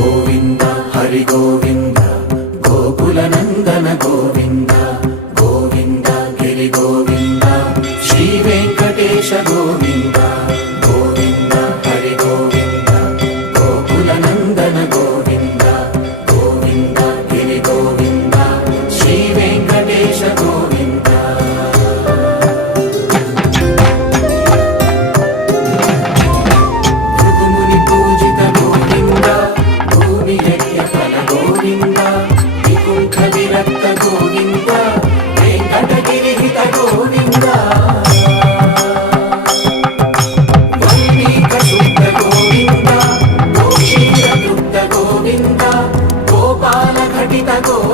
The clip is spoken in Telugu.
గోవింద హరి గోవింద గోకుల నందన గోవింద గోవింద గిరి గోవింద శ్రీ వెంకటేశ గోవింద గోవింద హరి గోవింద గోకుల నందన గోవింద గోవింద గిరి గోవింద శ్రీ వెంకటేశ గోవింద భృగుముని పూజిత గోవింద భూమి యజ్ఞ ఫల గోవింద వికుంఠ విరక్త గోవింద వెంకటగిరి హిత గోవింద వల్మీక శుద్ధ గోవింద గోక్షీర దుగ్ధ గోవింద గోపాల ఘటిత గోవింద